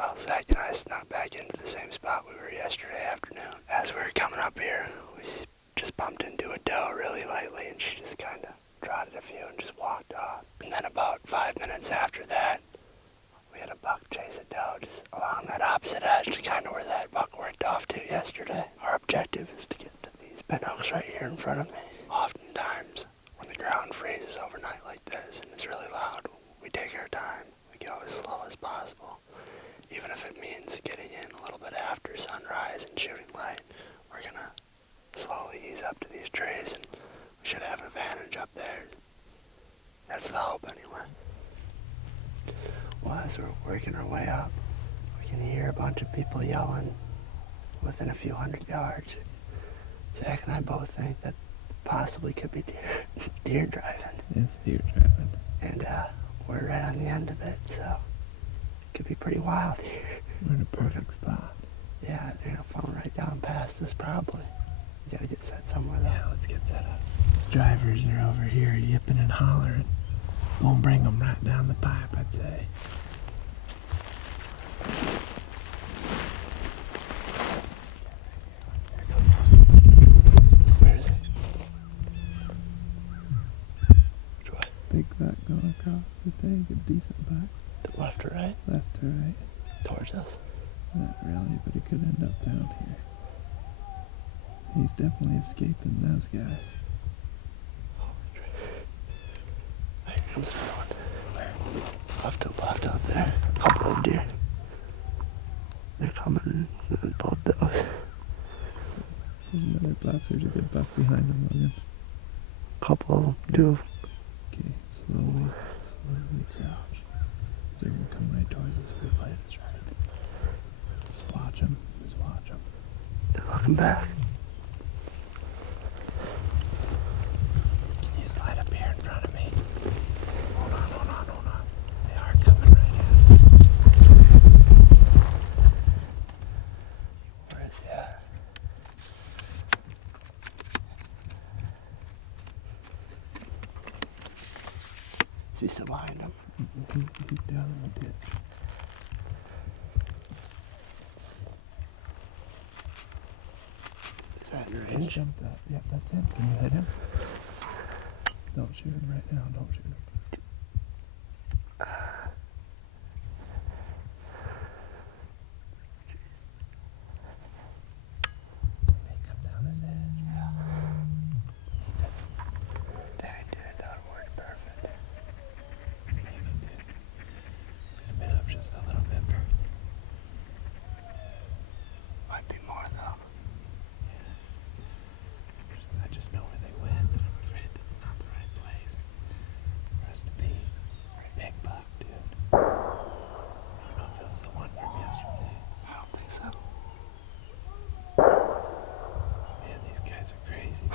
Well, Zach and I snuck back into the same spot we were yesterday afternoon. As we were coming up here, we just bumped into a doe really lightly, and she just kind of trotted a few and just walked off. And then about 5 minutes after that, we had a buck chase a doe just along that opposite edge, kind of where that buck worked off to yesterday. Our objective is to get to these pin oaks right here in front of me. Oftentimes, when the ground freezes overnight like this and it's really loud, we take our time. We go as slow as possible. Even if it means getting in a little bit after sunrise and shooting light, we're gonna slowly ease up to these trees, and we should have an advantage up there. That's the hope, anyway. Well, as we're working our way up, we can hear a bunch of people yelling within a few hundred yards. Zach and I both think that possibly could be deer driving. It's deer driving. And we're right on the end of it, so it could be pretty wild here. We're in a perfect spot. Yeah, they're gonna fall right down past us probably. We gotta get set somewhere though. Yeah, let's get set up. These drivers are over here yipping and hollering. Gonna bring them right down the pipe, I'd say. Where is it? Which way? Big buck going across the thing, a decent buck. To the left or right? Left to right. Towards us? Not really, but it could end up down here. He's definitely escaping those guys. Here comes another one. Left out there. A couple of deer. They're coming. Both those. There's another buck. There's a good buck behind him, Logan. Couple of them do. Okay, slowly crouch. They're gonna come right towards us if we play this right. Just watch them. They're looking back. Can you slide up here in front of me? Hold on. They are coming right at us. Where is he at? Is he still behind him? He's down in the ditch. Is that in He range? jumped up. Yep, that's him. Can you hit him? Don't shoot him right now. Don't shoot him. They come down this edge. Dang, dude, that worked perfect. Maybe it did. Could have been up just a little bit. Might be more though. I just know where they went, and I'm afraid that's not the right place for us to be. Big buck, dude. I don't know if it was the one from yesterday. I don't think so. Man, these guys are crazy.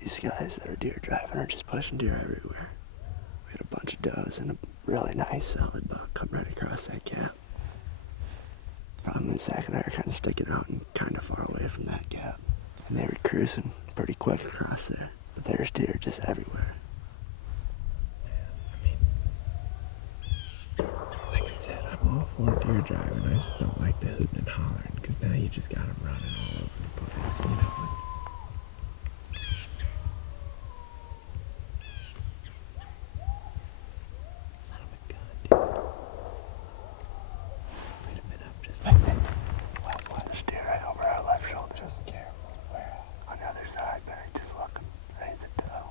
These guys that are deer driving are just pushing deer everywhere. We had a bunch of does and a really nice solid buck come right across that gap. Problem is Zach and I are kind of sticking out and kind of far away from that gap. And they were cruising pretty quick across there. But there's deer just everywhere. I mean, like I said, I'm all for deer driving. I just don't like the hooting and hollering, because now you just got them running all over the place, you know. Son of a gun, dude. Might have been up just like that. There's deer right over our left shoulder. Just careful. Where? On the other side, but I just looking. I think it's a doe.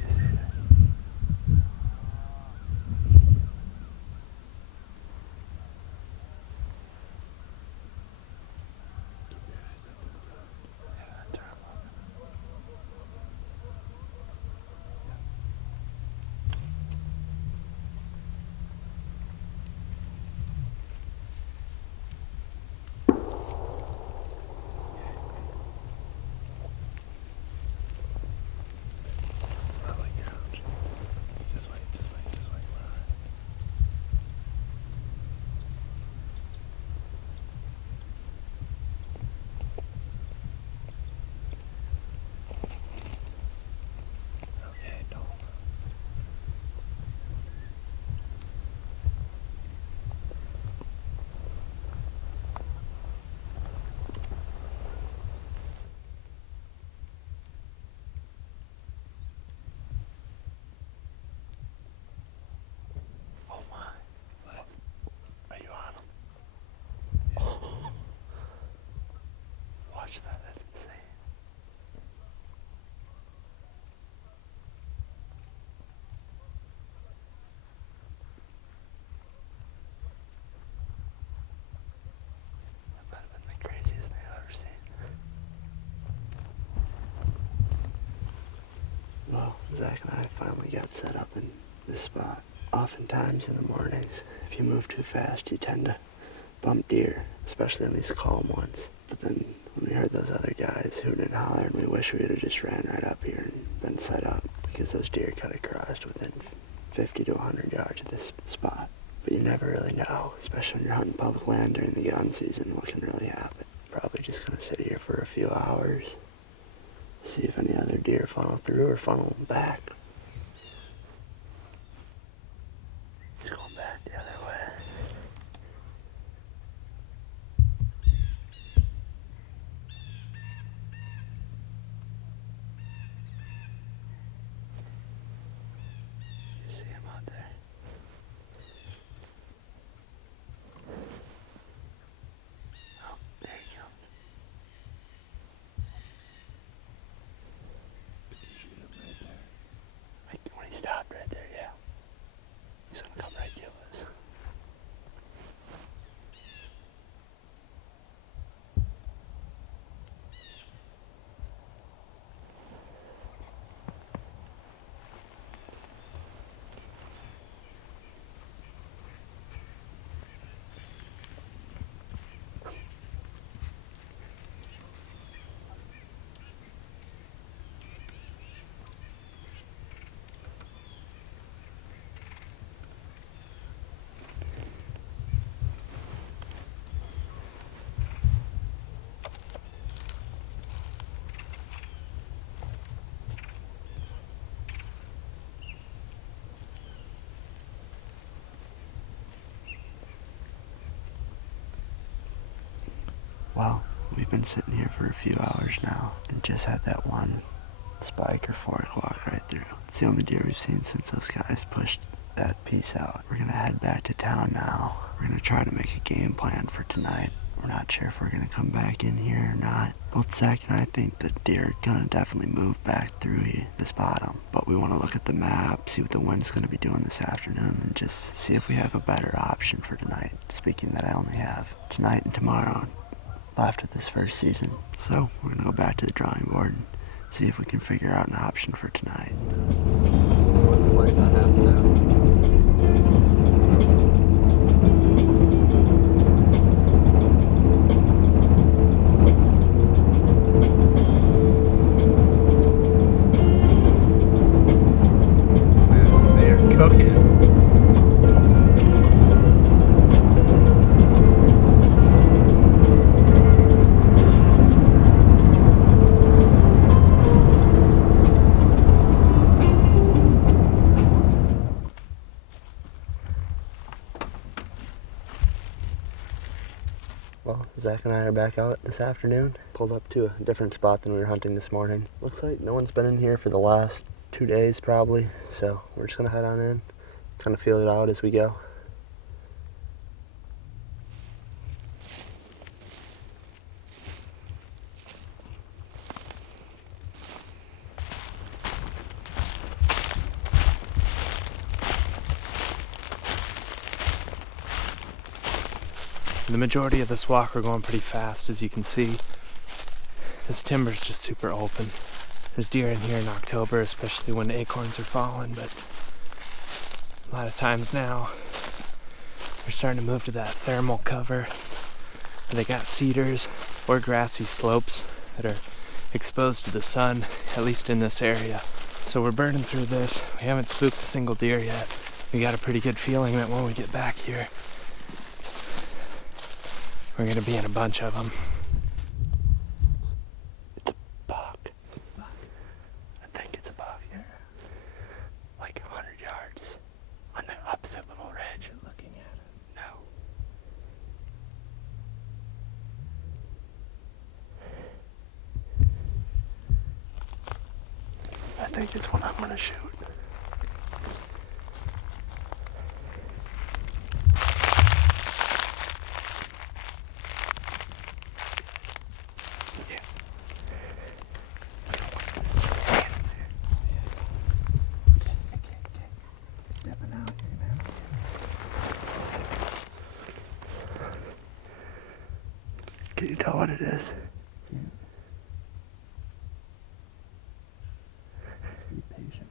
You see that? Zach and I finally got set up in this spot. Oftentimes in the mornings, if you move too fast, you tend to bump deer, especially on these calm ones. But then when we heard those other guys hooting and hollering, we wish we would have just ran right up here and been set up, because those deer could have crossed within 50 to 100 yards of this spot. But you never really know, especially when you're hunting public land during the gun season, what can really happen. Probably just gonna sit here for a few hours, see if any other deer funnel through or funnel back. He's going back the other way. You see him out there? Oh, there he comes. Did you shoot him right there? When he stopped right there, yeah. He's gonna come right to us. Well, we've been sitting here for a few hours now and just had that one spike or fork walk right through. It's the only deer we've seen since those guys pushed that piece out. We're gonna head back to town now. We're gonna try to make a game plan for tonight. We're not sure if we're gonna come back in here or not. Both Zach and I think the deer are gonna definitely move back through this bottom, but we wanna look at the map, see what the wind's gonna be doing this afternoon, and just see if we have a better option for tonight. Speaking that I only have tonight and tomorrow left of this first season. So we're gonna go back to the drawing board and see if we can figure out an option for tonight. Flags on half staff. They're cooking. Well, Zach and I are back out this afternoon. Pulled up to a different spot than we were hunting this morning. Looks like no one's been in here for the last 2 days probably, so we're just gonna head on in, kind of feel it out as we go. The majority of this walk we're going pretty fast, as you can see. This timber's just super open. There's deer in here in October, especially when acorns are falling, but a lot of times now we're starting to move to that thermal cover. They got cedars or grassy slopes that are exposed to the sun, at least in this area. So we're burning through this. We haven't spooked a single deer yet. We got a pretty good feeling that when we get back here, we're gonna be in a bunch of them. It's a buck. I think it's a buck here. Like 100 yards on the opposite little ridge. Looking at us. No. I think it's one I'm gonna shoot. Stepping out here now. Can you tell what it is? Just be patient.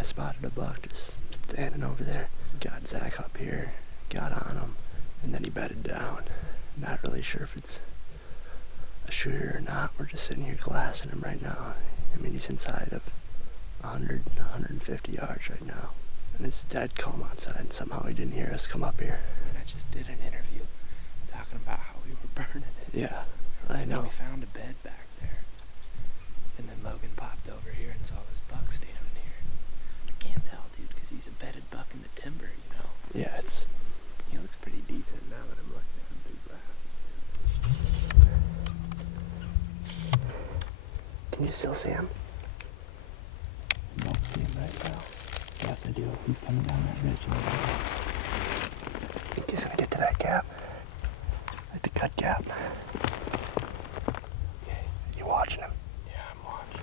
I spotted a buck just standing over there. Got Zach up here, got on him, and then he bedded down. Not really sure if it's a shooter or not. We're just sitting here glassing him right now. I mean, he's inside of 100, 150 yards right now. And it's dead calm outside, and somehow he didn't hear us come up here. And I just did an interview talking about how we were burning it. Yeah, I know. We found a bed back there. And then Logan popped over here and saw this buck standing here. I can't tell, dude, because he's a bedded buck in the timber, you know? Yeah, He looks pretty decent now that I'm looking at him through glass. Can you still see him? I don't see him right now. Yes, I do. He's coming down that ridge. I think he's gonna get to that gap. Like the cut gap. Okay. You watching him? Yeah, I'm watching.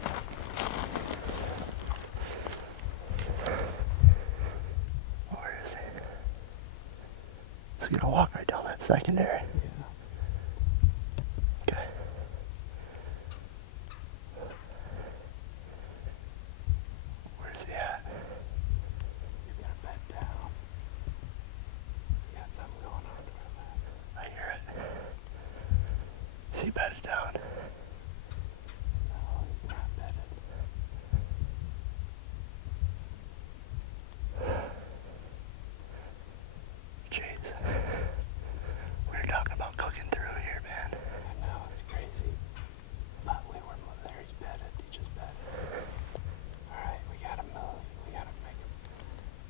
Where is he? He's gonna walk right down that secondary. Yeah. Okay. Where's he at? He's gonna bed down. He got something going on to our left. I hear it. Is he bedded down? No, he's not bedded. Jeez. We were talking about cooking through here, man. I know, it's crazy. But we were there. He's bedded. He just bedded. Alright, we gotta move. We gotta make a...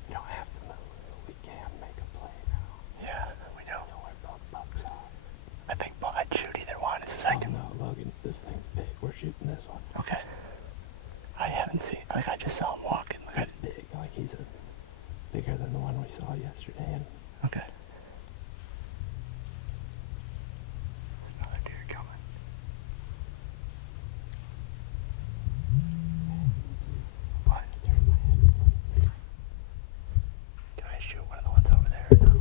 We don't have to move, but we can make a play now. Yeah, we do. You know where both bucks are. I think I'd shoot either one. It's a Oh second. no, Logan, this thing's big. We're shooting this one. Okay. I haven't seen, like, I just saw him walking. Look at He's big. Like he's bigger than the one we saw yesterday. And Okay. Another deer coming. What? turn my head. Can I shoot one of the ones over there or no?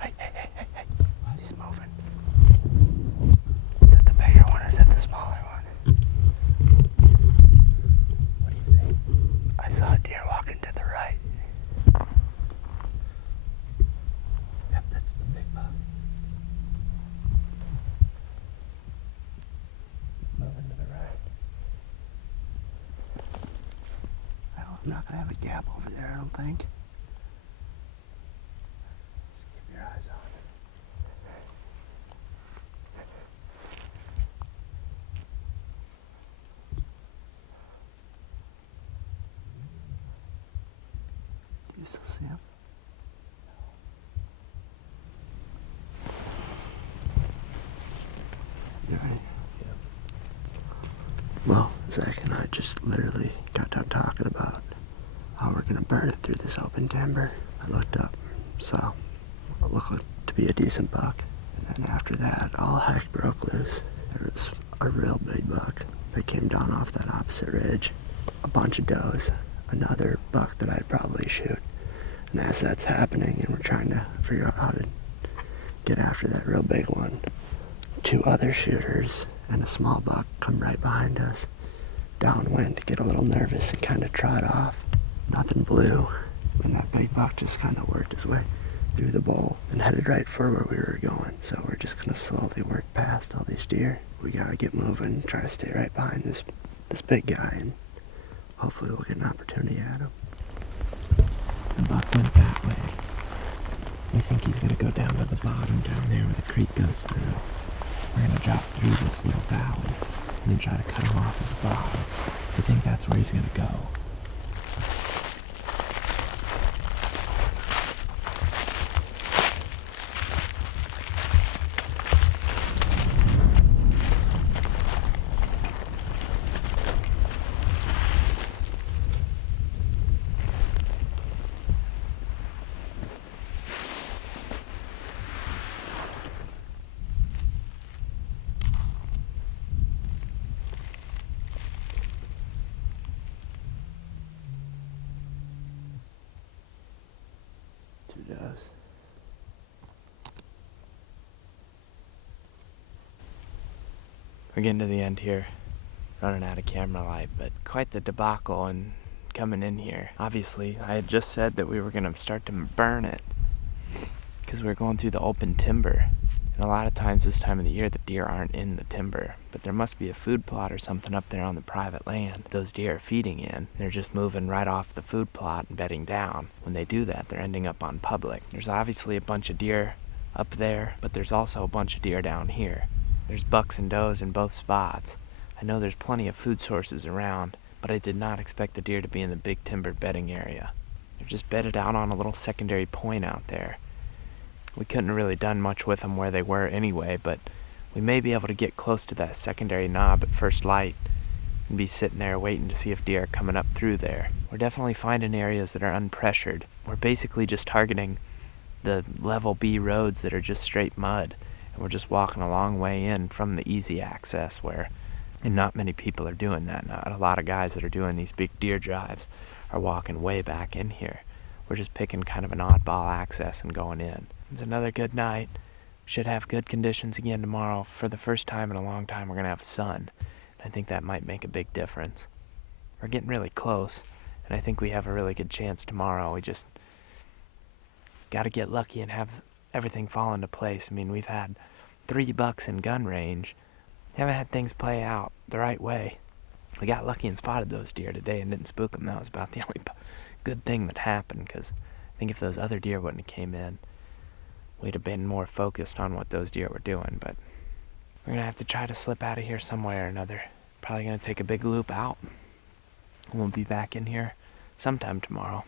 Hey. He's moving. Is that the bigger one or is that the smaller one? What do you say? I saw a deer walking to the right. Yep, that's the big buck. He's moving to the right. I'm not gonna have a gap over there, I don't think. Just keep your eyes on it. You still see him? You ready? Yeah. Well, Zach and I just literally got done talking about how we're gonna burn it through this open timber. I looked up, saw what looked to be a decent buck, and then after that, all heck broke loose. There was a real big buck that came down off that opposite ridge, a bunch of does, another buck that I'd probably shoot. And as that's happening, and we're trying to figure out how to get after that real big one, two other shooters and a small buck come right behind us, downwind, get a little nervous and kind of trot off. Nothing blew, and that big buck just kind of worked his way through the bowl and headed right for where we were going. So we're just gonna slowly work past all these deer. We gotta get moving, try to stay right behind this big guy, and hopefully we'll get an opportunity at him. The buck went that way. We think he's gonna go down to the bottom down there where the creek goes through. We're gonna drop through this little valley and then try to cut him off at the bottom. We think that's where he's gonna go. 2 does. We're getting to the end here, running out of camera light, but quite the debacle and coming in here. Obviously, I had just said that we were gonna start to burn it because we were going through the open timber. And a lot of times this time of the year, the deer aren't in the timber, but there must be a food plot or something up there on the private land those deer are feeding in. They're just moving right off the food plot and bedding down. When they do that, they're ending up on public. There's obviously a bunch of deer up there, but there's also a bunch of deer down here. There's bucks and does in both spots. I know there's plenty of food sources around, but I did not expect the deer to be in the big timber bedding area. They're just bedded out on a little secondary point out there. We couldn't have really done much with them where they were anyway, but we may be able to get close to that secondary knob at first light and be sitting there waiting to see if deer are coming up through there. We're definitely finding areas that are unpressured. We're basically just targeting the level B roads that are just straight mud, and we're just walking a long way in from the easy access where, and not many people are doing that. Not a lot of guys that are doing these big deer drives are walking way back in here. We're just picking kind of an oddball access and going in. It's another good night. Should have good conditions again tomorrow. For the first time in a long time, we're going to have sun. I think that might make a big difference. We're getting really close, and I think we have a really good chance tomorrow. We just got to get lucky and have everything fall into place. I mean, we've had 3 bucks in gun range. Haven't had things play out the right way. We got lucky and spotted those deer today and didn't spook them. That was about the only good thing that happened, because I think if those other deer wouldn't have came in, we'd have been more focused on what those deer were doing. But we're going to have to try to slip out of here some way or another. Probably going to take a big loop out. We'll be back in here sometime tomorrow.